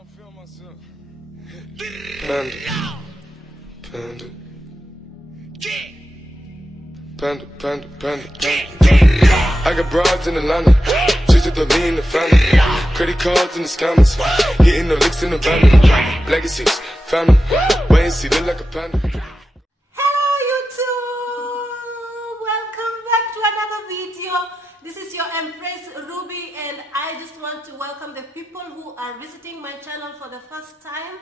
I feel myself. Panda. I got broads in Atlanta, just to throw me in the family. Credit cards in the scammers, hitting the licks in the van. Legacies, family, wait and see, look like a panda. Hello YouTube! Welcome back to another video. This is your Empress Ruby, and I just want to welcome the people who are visiting my channel for the first time.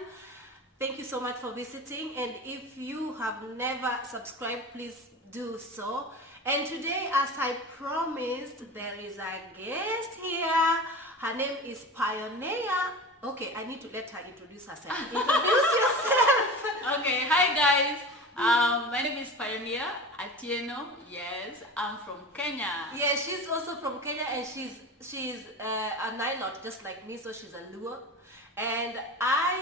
Thank you so much for visiting, and if you have never subscribed, please do so. And today, as I promised, there is a guest here. Her name is Pioneer. Okay, I need to let her introduce herself. Introduce yourself. Okay, hi guys. My name is Pioneer Atieno. Yes, I'm from Kenya. Yeah, she's also from Kenya, and she's a Nilot just like me, so she's a Luo. And I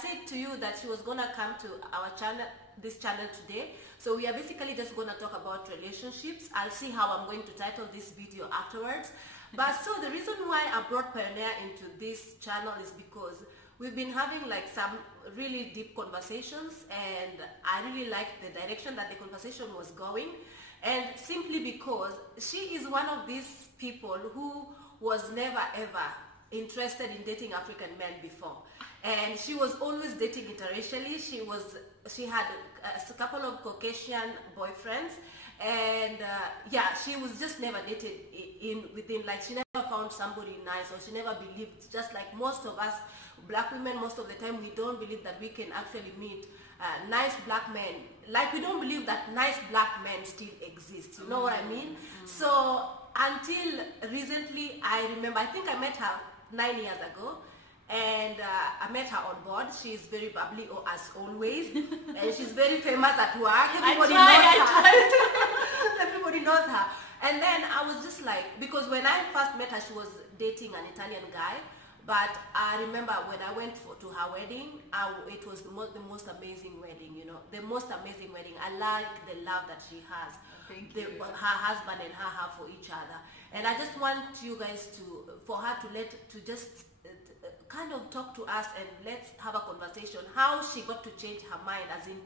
said to you that she was gonna come to our channel, this channel today. So we are basically just gonna talk about relationships. I'll see how I'm going to title this video afterwards. But so the reason why I brought Pioneer into this channel is because we've been having like some really deep conversations, and I really liked the direction that the conversation was going. And simply because she is one of these people who was never ever interested in dating African men before, and she was always dating interracially. She had a couple of Caucasian boyfriends, and yeah, she was just never dated within, like, she never found somebody nice, or she never believed, just like most of us black women, most of the time we don't believe that we can actually meet nice black men. Like, we don't believe that nice black men still exist, you know what I mean? So until recently, I remember, I think I met her 9 years ago, and I met her on board. She's very bubbly, or as always, and she's very famous at work. Everybody knows her. Everybody knows her. And then I was just like, because when I first met her, she was dating an Italian guy. But I remember when I went to her wedding, it was the most amazing wedding, you know, the most amazing wedding. I like the love that she has, her husband and her have for each other. And I just want you guys for her to just kind of talk to us, and let's have a conversation how she got to change her mind, as in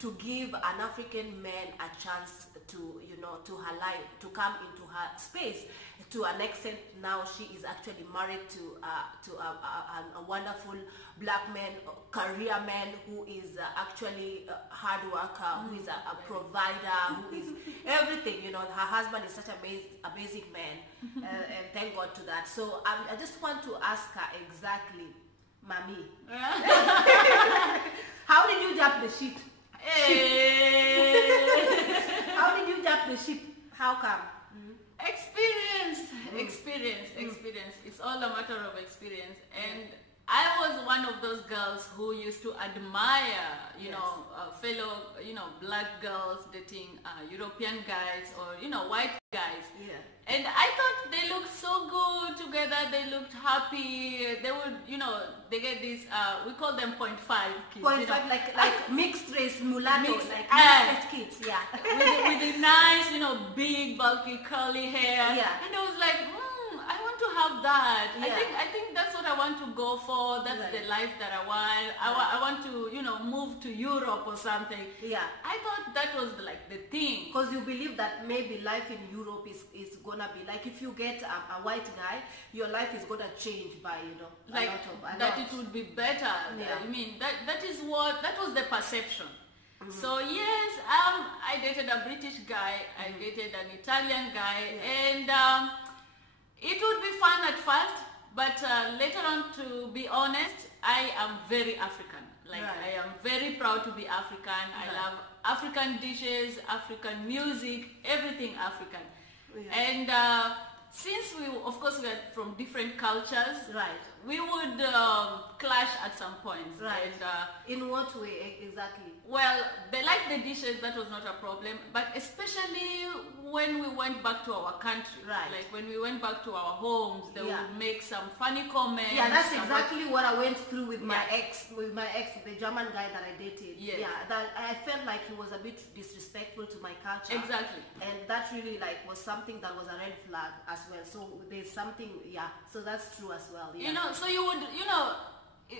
to give an African man a chance to, you know, to her life, to come into her space. To an extent, now she is actually married to a wonderful black man, career man, who is actually a hard worker, who is a provider, who is everything. You know, her husband is such an amazing man, and thank God to that. So I just want to ask her exactly, Mami, how did you jump the ship? How did you jump the ship? How come? Experience. It's all a matter of experience. And I was one of those girls who used to admire, you know, fellow, you know, black girls dating European guys, or, you know, white guys. Yeah. And I thought they looked so good together. They looked happy. They would, you know, they get these, we call them 0.5 kids. 0.5, you know? like mixed race mulattoes, mixed kids, yeah. with the nice, you know, big, bulky, curly hair. Yeah. And I was like, I want to have that. Yeah. I think that's what I want to go for. That's the life that I want. I want to, you know, move to Europe or something. Yeah. I thought that was like the thing. Because you believe that maybe life in Europe is gonna be like, if you get a white guy, your life is gonna change by, you know, like it would be better. Yeah. I mean, that was the perception. So yes, I dated a British guy, I dated an Italian guy, and it would be fun at first, but later on, to be honest, I am very African. Like, I am very proud to be African. I love African dishes, African music, everything African. And since we are from different cultures, we would clash at some points. And, in what way exactly? Well, they liked the dishes, that was not a problem, but especially when we went back to our country, like when we went back to our homes, they would make some funny comments. Yeah, that's exactly what I went through with my ex, the German guy that I dated. Yeah, that I felt like he was a bit disrespectful to my culture. Exactly. And that really like was something that was a red flag as well. So there's something, so that's true as well. Yeah. You know, so you would, you know,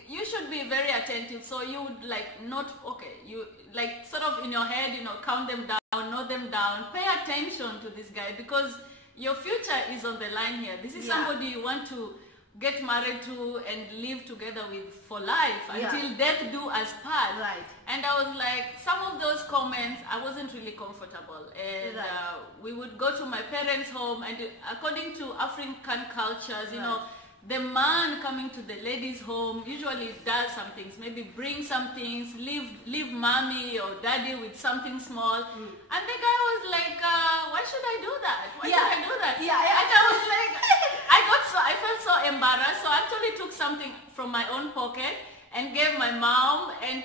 you should be very attentive. So you would like not, okay, you like sort of in your head, you know, count them down, note them down, pay attention to this guy, because your future is on the line here. This is somebody you want to get married to and live together with for life until death do us part. Right. And I was like, some of those comments, I wasn't really comfortable. And we would go to my parents' home, and according to African cultures, you know, the man coming to the lady's home usually does some things, maybe bring some things, leave mommy or daddy with something small. And the guy was like, why should I do that? Why should I do that? Yeah. And I was like, I felt so embarrassed. So I actually took something from my own pocket and gave my mom and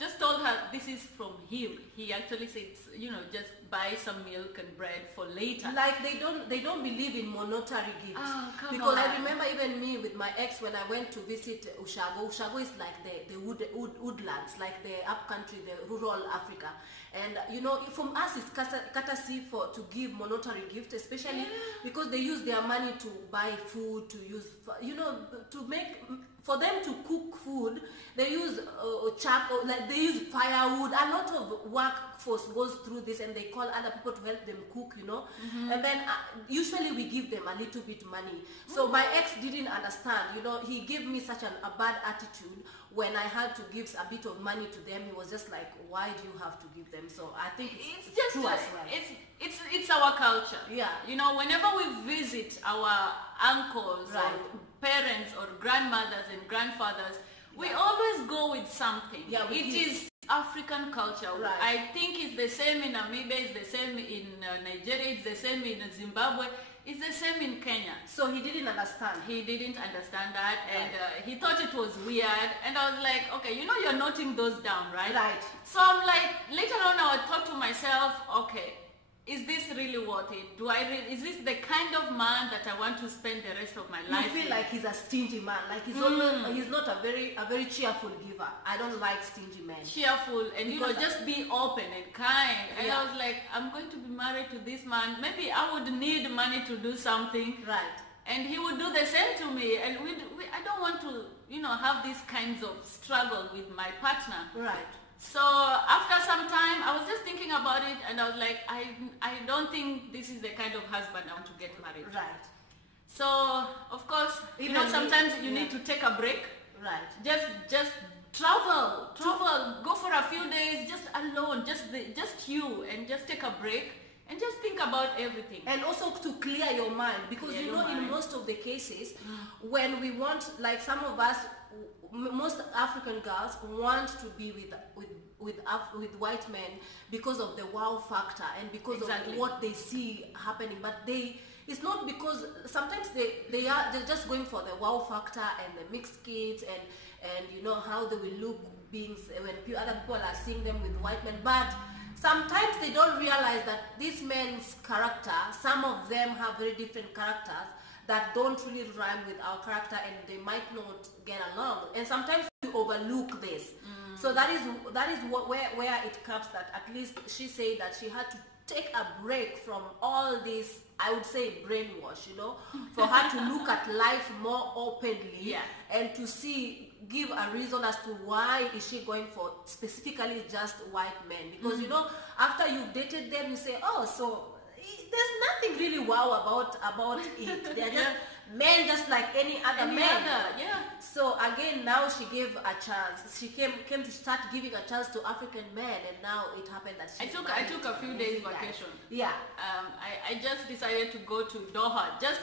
just told her this is from him. He actually said, you know, just buy some milk and bread for later. Like they don't believe in monetary gifts. Oh, come because on. I remember even me with my ex when I went to visit Ushago. Ushago is like the woodlands, like the upcountry, the rural Africa. And you know, from us it's courtesy to give monetary gifts, especially because they use their money to buy food, to use, you know, to make, for them to cook food, they use charcoal, like they use firewood. A lot of workforce goes through this, and they call other people to help them cook, you know. And then usually we give them a little bit money. So my ex didn't understand, you know. He gave me such a bad attitude when I had to give a bit of money to them. He was just like, why do you have to give them? So I think it's just true as well. It's our culture. Yeah. You know, whenever we visit our uncles or parents or grandmothers and grandfathers, we always go with something. Yeah, it is African culture. Right. I think it's the same in Namibia, it's the same in Nigeria, it's the same in Zimbabwe, it's the same in Kenya. So he didn't understand. He didn't understand that, and he thought it was weird. And I was like, okay, you know, you're noting those down, right? Right. So I'm like, later on I would thought to myself, okay, is this really worth it? Is this the kind of man that I want to spend the rest of my life You feel with? like he's a stingy man. Like he's he's not a very cheerful giver. I don't like stingy men. Cheerful and you know, just be open and kind. And I Yeah. was like, I'm going to be married to this man. Maybe I would need money to do something. Right. And he would do the same to me. And I don't want to, you know, have these kinds of struggle with my partner. Right. So after some time, I was just thinking about it, and I was like, I don't think this is the kind of husband I want to get married. Right. So of course, you know, Even sometimes me, you need to take a break. Right. Just travel, go for a few days, just alone, just you, and just take a break and just think about everything. And also to clear your mind, because Clear you your know, in mind. most of the cases, when we want, like some of us, most African girls want to be with white men because of the wow factor and because Exactly. of what they see happening. But it's not because sometimes they're just going for the wow factor and the mixed kids and you know how they will look being when other people are seeing them with white men. But sometimes they don't realize that these men's character, some of them have very different characters that don't really rhyme with our character, and they might not get along. And sometimes we overlook this. So that is where it comes, that at least she said that she had to take a break from all this, I would say, brainwash, you know, for her to look at life more openly and to give a reason as to why is she going for specifically just white men. Because, you know, after you've dated them, you say, oh, so there's nothing really wow about it. They're just men just like any other men. So again, now she gave a chance. She came to start giving a chance to African men, and now it happened that she I took a few days vacation. Yeah. I just decided to go to Doha, just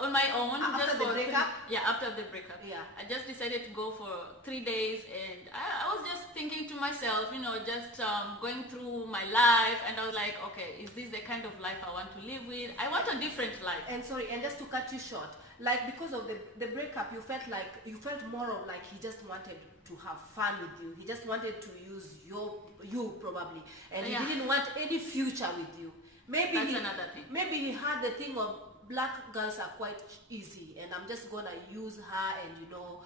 on my own. After the breakup? After the breakup. Yeah. I just decided to go for 3 days, and I was just thinking to myself, you know, just going through my life, and I was like, okay, is this the kind of life I want to live with? I want a different life. And sorry, and just to cut you short, like because of the breakup, you felt more of like he just wanted to have fun with you. He just wanted to use you probably, and he didn't want any future with you. Maybe that's another thing. Maybe he had the thing of black girls are quite easy, and I'm just gonna use her and, you know,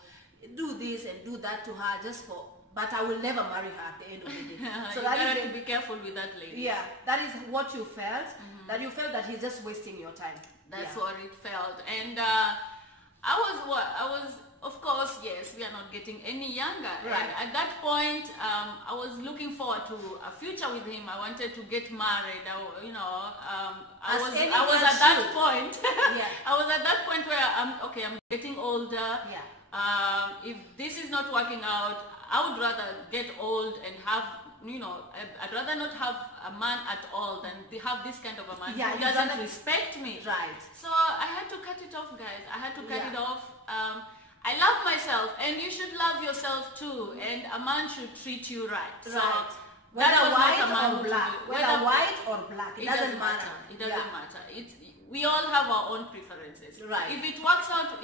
do this and do that to her just for. But I will never marry her at the end of the day. So you got to be careful with that lady. Yeah, that is what you felt. That you felt that he's just wasting your time. That's what it felt. And I was of course, yes, we are not getting any younger. Right. And at that point, I was looking forward to a future with him. I wanted to get married. I was at that point. Yeah. I was at that point where I'm getting older. Yeah. If this is not working out, I would rather get old and have, I'd rather not have a man at all than have this kind of a man who doesn't respect me. Right. So I had to cut it off, guys. I had to cut it off. I love myself, and you should love yourself too. And a man should treat you right. So whether white or black, whether white or black, it doesn't matter. It doesn't matter. We all have our own preferences. Right. If it works out,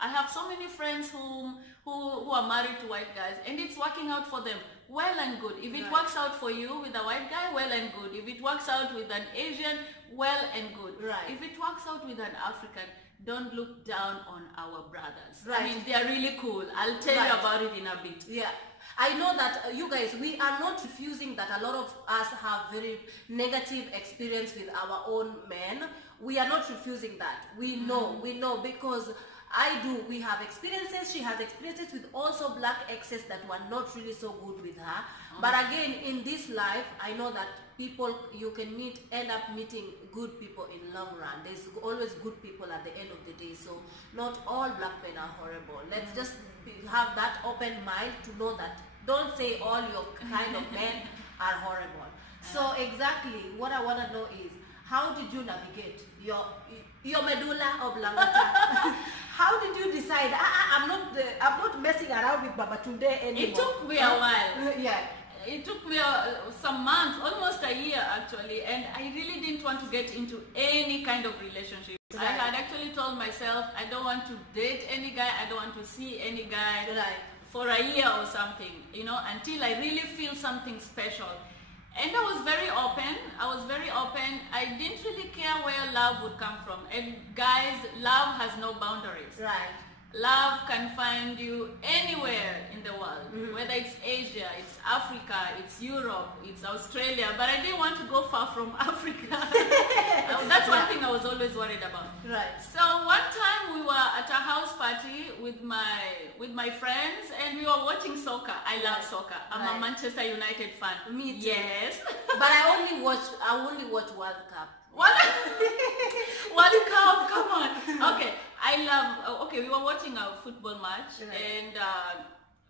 I have so many friends who are married to white guys, and it's working out for them. Well and good. If it works out for you with a white guy, well and good. If it works out with an Asian, well and good. Right. If it works out with an African, don't look down on our brothers. Right. I mean, they are really cool. I'll tell you about it in a bit. Yeah. I know that you guys, we are not refusing that a lot of us have very negative experience with our own men. We are not refusing that. We know because we have experiences, she has experiences with also black exes that were not really so good with her. But again, in this life, I know that people you can end up meeting good people in long run. There's always good people at the end of the day. So not all black men are horrible. Let's just have that open mind to know that. Don't say all your kind of men are horrible. So exactly what I want to know is, how did you navigate your medulla oblongata? How did you decide? I'm not messing around with Baba today anymore. It took me a while. Yeah. It took me some months, almost a year actually, and I really didn't want to get into any kind of relationship. Right. I had actually told myself I don't want to date any guy, I don't want to see any guy for a year or something, until I really feel something special. And I was very open. I didn't really care where love would come from. And guys, love has no boundaries. Right. Love can find you anywhere in the world, whether it's Asia, it's Africa, it's Europe, it's Australia, but I didn't want to go far from Africa. That's one thing I was always worried about. Right. So one time we were at a house party with my friends, and we were watching soccer. I love soccer. I'm a Manchester United fan. Me too. Yes. But I only watch World Cup. What? World Cup, come on. Okay, we were watching a football match, and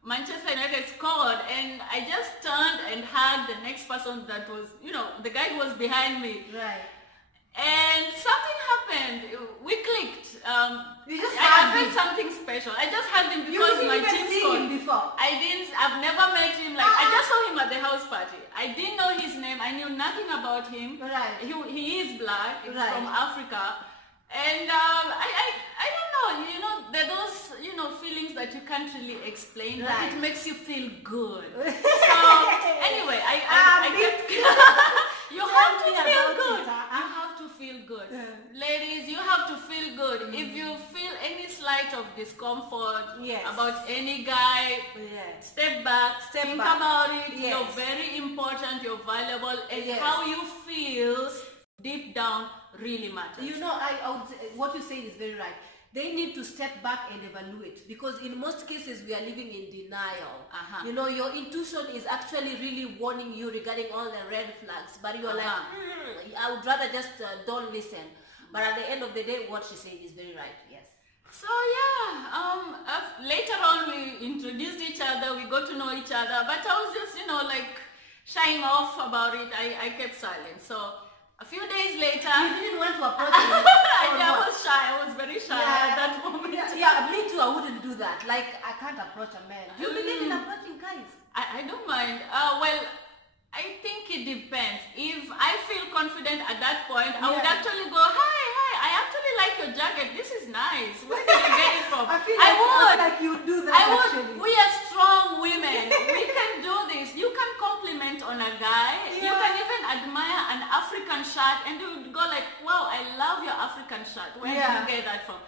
Manchester United scored, and I just turned and hugged the next person that was, the guy who was behind me. Right. And something happened. We clicked. I felt something special. I just hugged him because my team scored. Him before. I've never met him. I just saw him at the house party. I didn't know his name. I knew nothing about him. Right. He is black. He's Right. from Africa. And I don't know, there are those, feelings that you can't really explain, but it makes you feel good. So anyway, I kept you have to feel good. You have to feel good. Ladies, you have to feel good. If you feel any slight of discomfort about any guy, step back, think about it. Yes. You're very important, you're valuable, and how you feel deep down really matters. What you say is very right. They need to step back and evaluate, because in most cases we are living in denial. Your intuition is actually really warning you regarding all the red flags, but you're like, I would rather just don't listen. But at the end of the day, what she said is very right. Yes. So later on we introduced each other, we got to know each other, but I was just, shying off about it. I kept silent. So a few days later, you didn't want to approach him. I was shy. I was very shy at that moment. Yeah, me too. I wouldn't do that. Like, I can't approach a man. You believe in approaching guys? I don't mind. I think it depends. If I feel confident at that point, I would actually go, hi, I actually like your jacket. This is nice. Where did you get it from? I would. Like you do that. Actually. We are strong women. We can do this. You can compliment on a guy. You can even admire an African shirt, and you would go like, wow, I love your African shirt. Where did you get that from?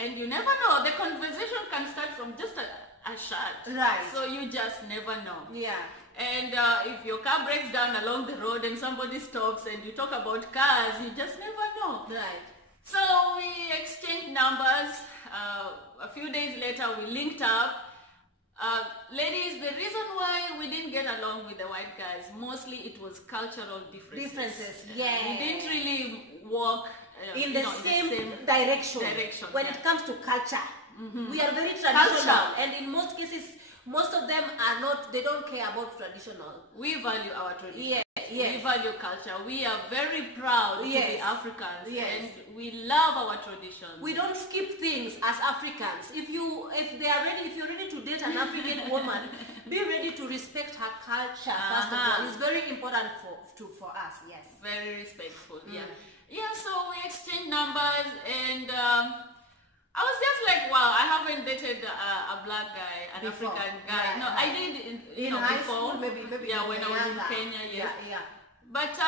And you never know. The conversation can start from just a shirt. Right. So you just never know. Yeah. And if your car breaks down along the road and somebody stops and you talk about cars, you just never know. Right. So we exchanged numbers. A few days later, we linked up. Ladies, the reason why we didn't get along with the white guys, mostly it was cultural differences. Yeah. We didn't really walk in the same direction. When it comes to culture, we are very traditional, and in most cases, most of them are not. They don't care about traditional. We value our tradition. Yes. We value culture. We are very proud to be Africans, and we love our traditions. We don't skip things as Africans. If you're ready to date an African woman, be ready to respect her culture first of all. It's very important for us. Yes. Very respectful. Yeah. So we exchanged numbers, and I was just like, wow, I haven't dated a black guy, an African guy. No, I did in high before. School, maybe when I was in Kenya, yes. Yeah. But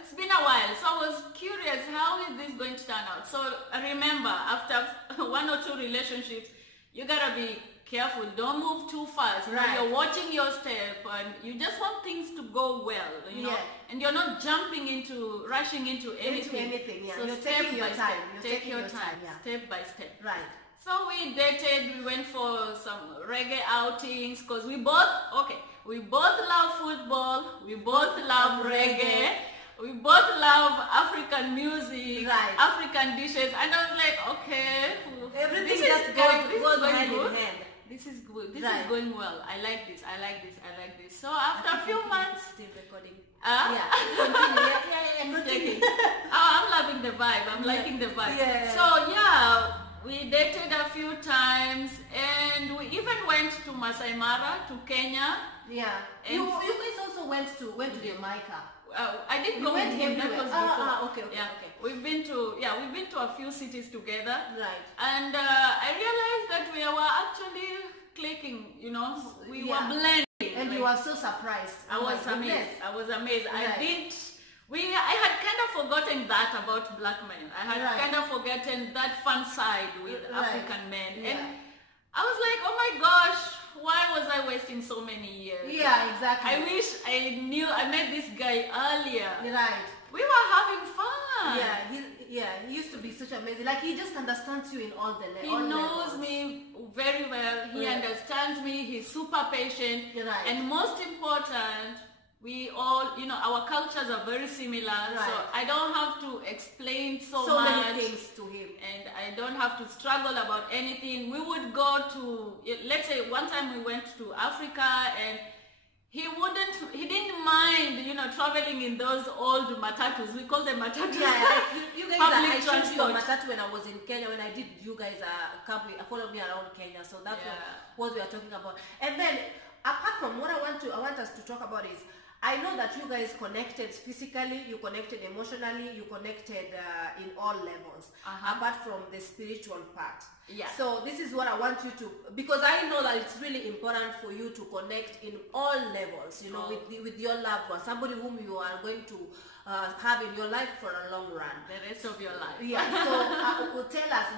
it's been a while, so I was curious, how is this going to turn out? So remember, after 1 or 2 relationships, you gotta be careful. Don't move too fast. Right. You're watching your step, and you just want things to go well, you know. And you're not rushing into anything. Yeah. So you're taking your time. Take your time. Step by step. Right. So we dated. We went for some reggae outings because we both love football. We both love reggae. We both love African music, African dishes, and I was like, okay, everything just goes hand in hand. This is good. This is going well. I like this. So after a few months, still recording. Continue. I'm loving the vibe. I'm liking the vibe. Yeah. So we dated a few times, and we even went to Masai Mara, to Kenya. Yeah. And you guys also went to Jamaica. I didn't go with him. That was before. Okay. We've been to a few cities together. Right. And I realized that we were actually clicking. You know, we were blending. And you were so surprised. I was amazed. Right. I had kind of forgotten that about black men. I had kind of forgotten that fun side with African men. And I was like, oh my gosh, why was I wasting so many years? Yeah, exactly. I wish I met this guy earlier. Right. We were having fun. He used to be such amazing. Like, he just understands you in all the levels. He knows me very well. He understands me. He's super patient. And most important, we all, our cultures are very similar. So I don't have to explain so much. Many things to him. And I don't have to struggle about anything. We would go to, let's say one time we went to Africa, and he didn't mind, traveling in those old matatus. We call them matatus. You guys I changed for matatu when I was in Kenya. When I did, you guys followed me around Kenya. So that's what we are talking about. And then, apart from what I want us to talk about is, I know that you guys connected physically, you connected emotionally, you connected in all levels, apart from the spiritual part. So this is what I want you to, because I know that it's really important for you to connect in all levels, with your loved one, somebody whom you are going to have in your life for a long run. The rest of your life. So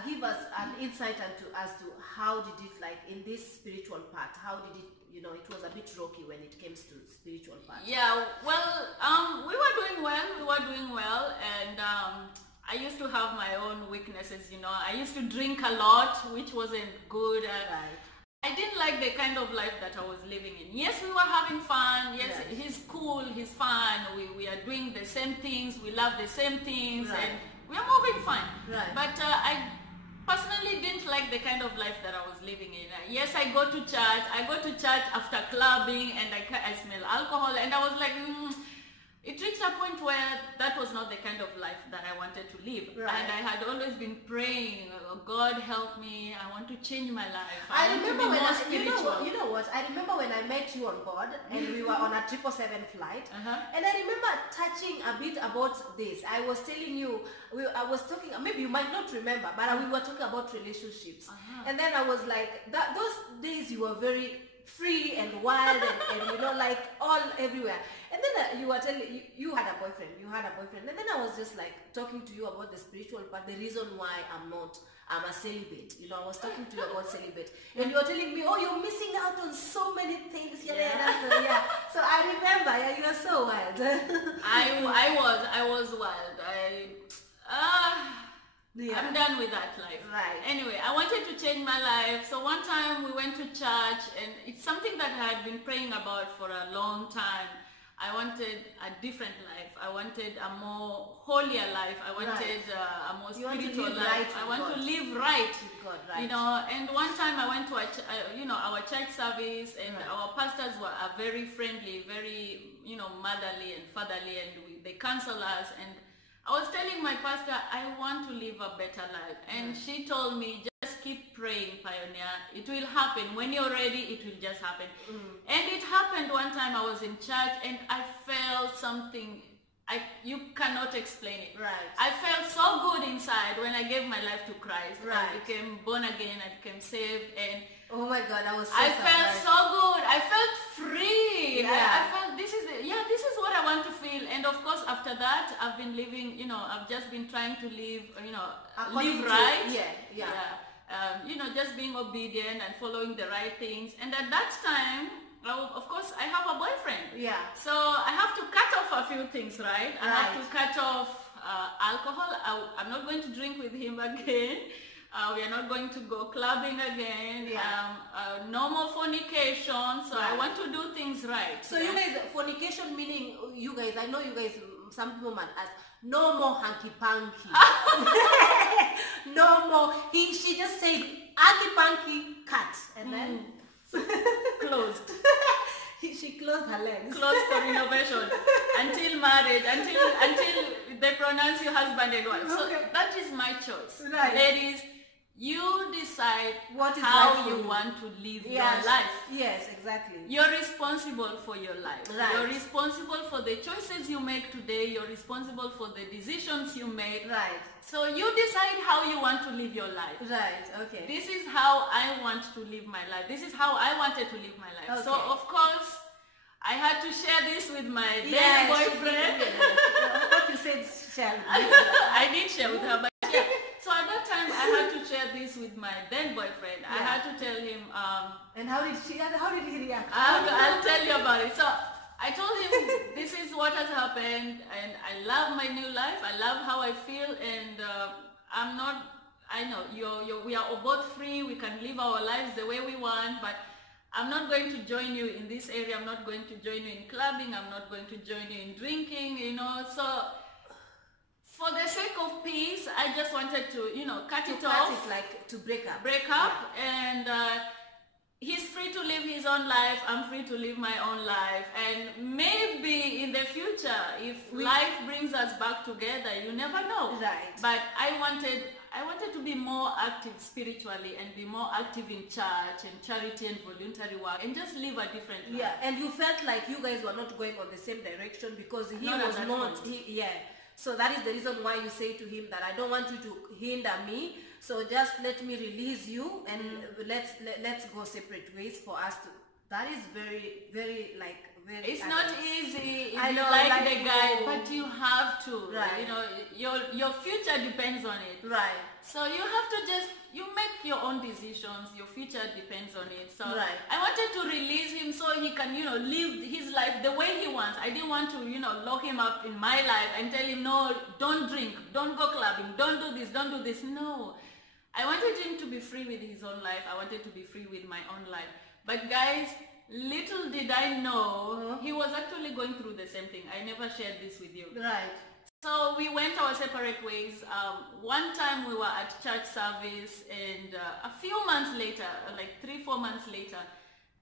give us an insight as to how did it, like, in this spiritual part, how did it, it was a bit rocky when it comes to spiritual part. Yeah, well, we were doing well, and I used to have my own weaknesses, I used to drink a lot, which wasn't good. I didn't like the kind of life that I was living in. Yes, we were having fun. Yes, he's cool, he's fun. We are doing the same things, we love the same things, and we are moving fine. But I personally didn't like the kind of life that I was living in. Yes, I go to church after clubbing, and I smell alcohol, and I was like, it reached a point where that was not the kind of life that I wanted to live. And I had always been praying, God help me, I want to change my life. I remember when you know what? I remember when I met you on board, and we were on a 777 flight, and I remember touching a bit about this. I was telling you, I was talking, maybe you might not remember, but we were talking about relationships. And then I was like, those days you were very free and wild, and like all everywhere. And then you were telling you had a boyfriend, and then I was just like talking to you about the spiritual part, the reason why I'm a celibate. I was talking to you about celibate, and you were telling me, oh, you're missing out on so many things. So I remember, you were so wild. I was wild. Yeah. I'm done with that life. Right. Anyway, I wanted to change my life. So one time we went to church, and it's something that I had been praying about for a long time. I wanted a different life. I wanted a more holier life. I wanted a more spiritual life. Right, I want God. to live right. God, right. You know, and one time I went to our church service, and our pastors were very friendly, very, motherly and fatherly, and they counsel us. And I was telling my pastor, I want to live a better life. And she told me, just keep praying, Pioneer. It will happen. When you're ready, it will just happen. And it happened one time. I was in church, and I felt something. You cannot explain it. Right. I felt so good inside when I gave my life to Christ. Right. I became born again. I became saved, and oh my God, I was so I felt surprised. so good. I felt free. Yeah. I felt this is what I want to feel. And of course, after that, I've been living. I've just been trying to live. According Live to- right. Yeah. Just being obedient and following the right things. And at that time, of course, I have a boyfriend. Yeah. So I have to cut off a few things, right? I have to cut off alcohol. I'm not going to drink with him again. We are not going to go clubbing again. Yeah. No more fornication. So I want to do things right. So you guys, fornication meaning, you guys, I know you guys, some people might ask, no more hanky-panky. No more. She just said, hanky-panky, cut. And then Closed. she closed her legs. Closed for renovation until marriage, until they pronounce you husband and wife. So Okay. that is my choice. Right. Ladies, you decide What is how right for you you. want to live Yes. your life. Yes, exactly. You're responsible for your life. Right. You're responsible for the choices you make today. You're responsible for the decisions you make. Right. So you decide how you want to live your life. Right, okay. This is how I want to live my life. This is how I wanted to live my life. So Okay. of course, I had to share this with my then Yeah, boyfriend. what you said, Shell. I did share with her, but yeah. So at that time, I had to share this with my then boyfriend. I had to tell him. And how did he react? I'll tell you about it. So I told him this is what has happened, and I love my new life. I love how I feel, and I'm not. I know we are both free. We can live our lives the way we want, but I'm not going to join you in this area. I'm not going to join you in clubbing. I'm not going to join you in drinking. So for the sake of peace, I just wanted to cut it off. Cut it, like to break up. And he's free to live his own life. I'm free to live my own life. And maybe in the future, if life brings us back together, you never know. Right. But I wanted to be more active spiritually and be more active in church and charity and voluntary work and just live a different life. Yeah, and you felt like you guys were not going on the same direction because he Not at was that not. point. So that is the reason why you say to him that I don't want you to hinder me. So just let me release you and let's go separate ways for us to. That is very, very very. It's not easy if I know, you like like, the guy, no. but you have to. Right. Your future depends on it. Right. So you have to you make your own decisions. Your future depends on it. So Right. I wanted to release him so he can, live his life the way he wants. I didn't want to, lock him up in my life and tell him, no, don't drink, don't go clubbing, don't do this, don't do this. No. I wanted him to be free with his own life. I wanted to be free with my own life. But guys, little did I know, he was actually going through the same thing. I never shared this with you. Right. So we went our separate ways. One time we were at church service, and a few months later, like 3-4 months later,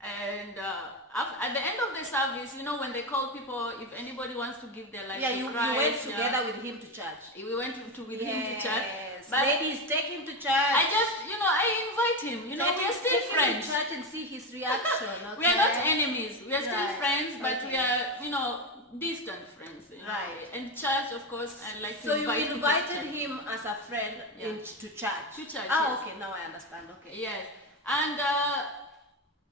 and at the end of the service, when they call people, if anybody wants to give their life to you Christ. went together with him to church. We went with him to church. But ladies, take him to church. I just, I invite him. We are still friends. Take him to church and see his reaction. Okay? We are not enemies. We are still Right. friends, but we Okay. are, distant friends. Right. And church, of course, I like to So you invite invited people to him as a friend to church. To church, Oh, yes. okay. Now I understand. Okay. Yes. And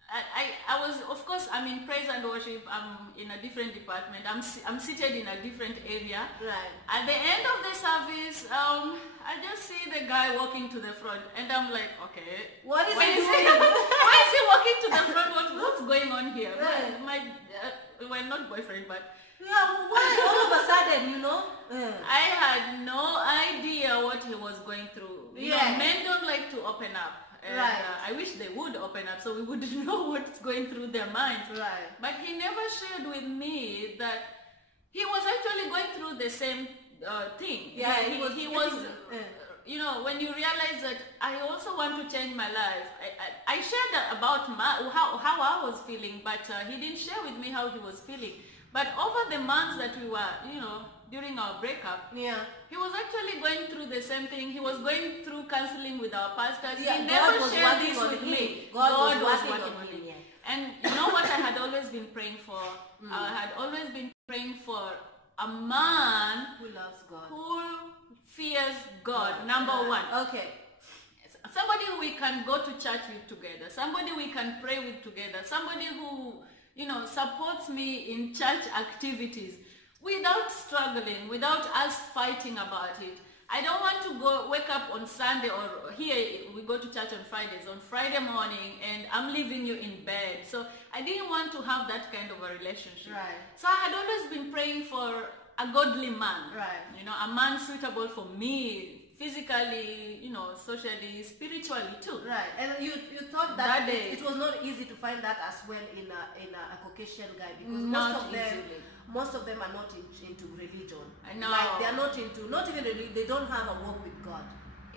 I was, of course, I'm in praise and worship. I'm in a different department. I'm seated in a different area. Right. At the end of the service, I just see the guy walking to the front, and I'm like, okay, What is why he is doing? why is he walking to the front? What's going on here? Right. My were not boyfriend, but yeah, why all of a sudden, you know? I had no idea what he was going through. You know, men don't like to open up. And, I wish they would open up so we would know what's going through their minds. Right. But he never shared with me that he was actually going through the same thing. Yeah, he was you know, when you realize that I also want to change my life, I shared that about how I was feeling, but he didn't share with me how he was feeling. But over the months that we were, you know, during our breakup, he was actually going through the same thing. He was going through counseling with our pastors. Yeah, he never was shared working this on with him. me. God was working working on him. Yeah. And you know what I had always been praying for? I had always been praying for a man Who loves God. who fears God, number one. Okay. Somebody we can go to church with together. Somebody we can pray with together. Somebody who, you know, supports me in church activities without struggling, without us fighting about it. I don't want to wake up on Sunday, or here we go to church on Fridays, on Friday morning, and I'm leaving you in bed. So I didn't want to have that kind of a relationship. Right. So I had always been praying for a godly man. Right. You know, a man suitable for me, physically, you know, socially, spiritually too. Right. And you thought that it was not easy to find that as well in a Caucasian guy, because most of them are not into religion. I know. Like they are not even religion. They don't have a walk with God.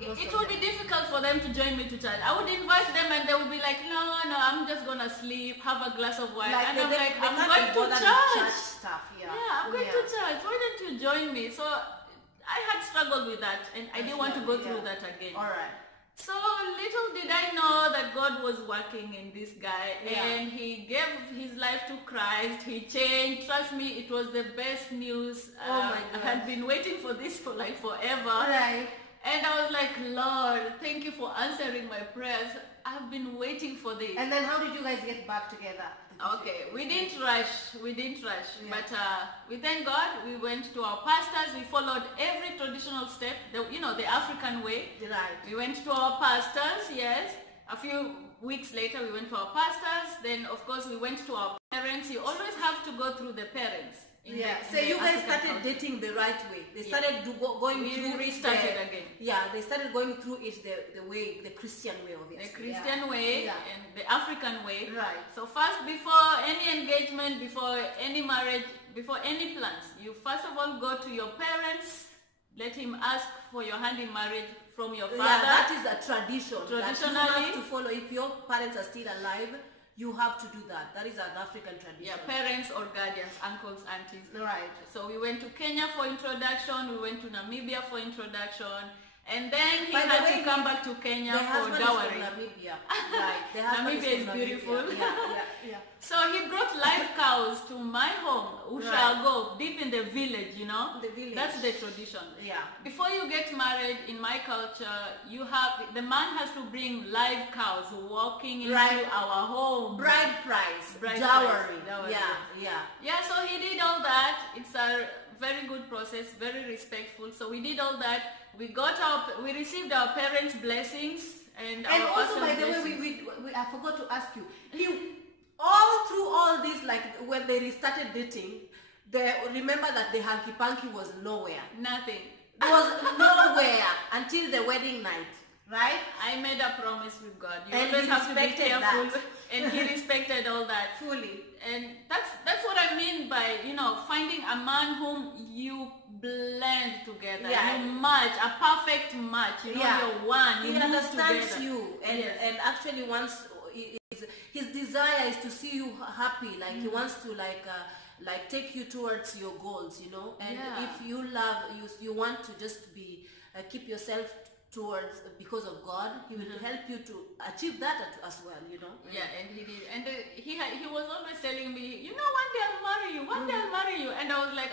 It would be difficult for them to join me to church. I would invite them and they would be like, no, I'm just gonna sleep, have a glass of wine. Like and I'm like, I'm can't going to bother church. with church stuff. Yeah. I'm going to church. Why don't you join me? So I had struggled with that, and I didn't want to go through that again. All right. So little did I know that God was working in this guy, and he gave his life to Christ. He changed. Trust me, it was the best news. Oh my God. I had been waiting for this for like forever. Right. And I was like, Lord, thank you for answering my prayers. I've been waiting for this. And then how did you guys get back together? Okay, we didn't rush, but we thank God. We went to our pastors. We followed every traditional step, the African way. Right. We went to our pastors, yes. A few weeks later, we went to our pastors. Then, of course, we went to our parents. You always have to go through the parents. So you guys started dating the right way. They started going through. We restarted again. Yeah, they started going through it the Christian way, obviously. The Christian way and the African way. Right. So first, before any engagement, before any marriage, before any plans, you first of all go to your parents. Let him ask for your hand in marriage from your father. Yeah, that is a tradition. Traditionally, that you have to follow. If your parents are still alive, you have to do that. That is an African tradition. Yeah, parents or guardians, uncles, aunties. Right. So we went to Kenya for introduction. We went to Namibia for introduction. And then he had to come back to Kenya for dowry. Namibia. Right. Namibia is beautiful. Yeah. So he brought live cows to my home, FilmoraGo, deep in the village, you know. The village. That's the tradition. Yeah. Before you get married, in my culture, the man has to bring live cows walking into our home. Bride price. Dowry. Yeah. So he did all that. It's a very good process, very respectful. So we did all that. We received our parents' blessings and also, by the way, I forgot to ask you. All through all this, like when they restarted dating, remember that the hanky panky was nowhere. Nothing. It was nowhere until the wedding night. Right? I made a promise with God. You and always he have to be careful. That. And he respected all that. Fully. And that's what I mean by, finding a man whom you blend together. Yeah. You match, a perfect match. You're one. He understands you. And actually wants, his desire is to see you happy. Like he wants to like take you towards your goals, And if you love, you want to just be, keep yourself towards because of God, he will help you to achieve that as well, Yeah, and he did. And he was always telling me, one day I'll marry you, one day I'll marry you. And I was like,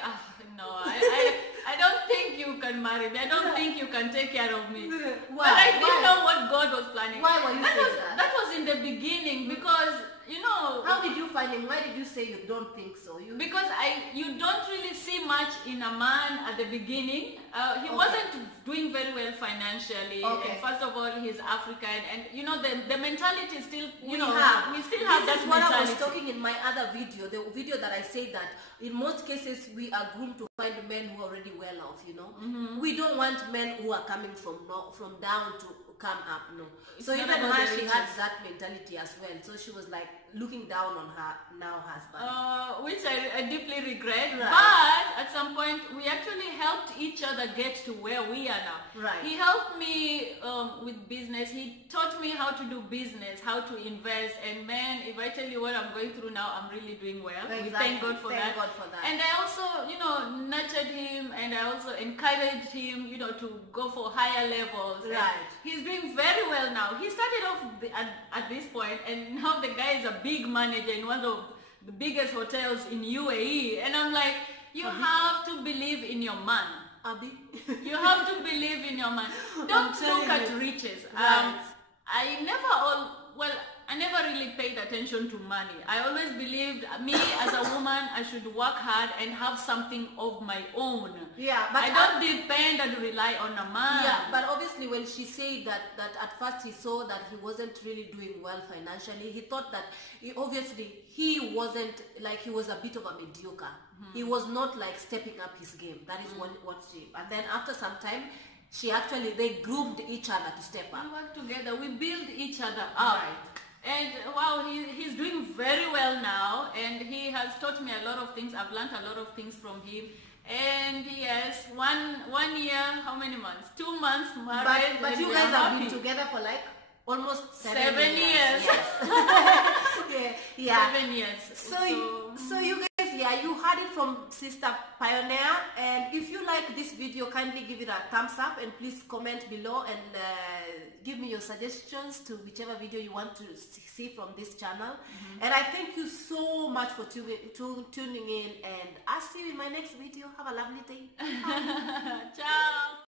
no, I don't think you can marry me. I don't think you can take care of me. Why? But I didn't know what God was planning. Why were you saying that? That was in the beginning, because you know, How did you find him? Why did you say you don't think so? because you don't really see much in a man at the beginning. He wasn't doing very well financially. Okay. And first of all, he's African, and you know the mentality still, we still This have is that what I mentality. was talking in my other video, the video that I said that in most cases we are groomed to find men who are already well off, you know. We don't want men who are coming from down to come up, no. It's So not even about her, the she riches. had that mentality as well. So she was like looking down on her now husband. Which I deeply regret. Right. But at some point, we actually helped each other get to where we are now. Right. He helped me with business. He taught me how to do business, how to invest. And man, if I tell you what I'm going through now, I'm really doing well. Exactly. We thank God for Thank that. God for that. And I also, you know, nurtured him, and I also encouraged him, you know, to go for higher levels. And Right. he's doing very well now. He started off at this point, and now the guy is a big manager in one of the biggest hotels in UAE. And I'm like, you have to believe in your man. Abi? You have to believe in your man. Don't look at riches. Right. I never really paid attention to money. I always believed, me as a woman, I should work hard and have something of my own. Yeah, but I don't depend and rely on a man. Yeah, but obviously when she said that at first he saw that he wasn't really doing well financially, he thought that he wasn't, like, he was a bit of a mediocre. He was not like stepping up his game. That is what she, and then after some time, they groomed each other to step up. We work together, we build each other up. Right. And wow, he's doing very well now, and he has taught me a lot of things. I've learned a lot of things from him. And yes, one year, how many months? 2 months married. But and you we guys are have happy. been together for like almost 7 years. Yes. yeah. 7 years. So you guys, you heard it from Sister Pioneer, and if you like this video, kindly give it a thumbs up, and please comment below and give me your suggestions to whichever video you want to see from this channel. And I thank you so much for tuning in, and I'll see you in my next video. Have a lovely day. Ciao.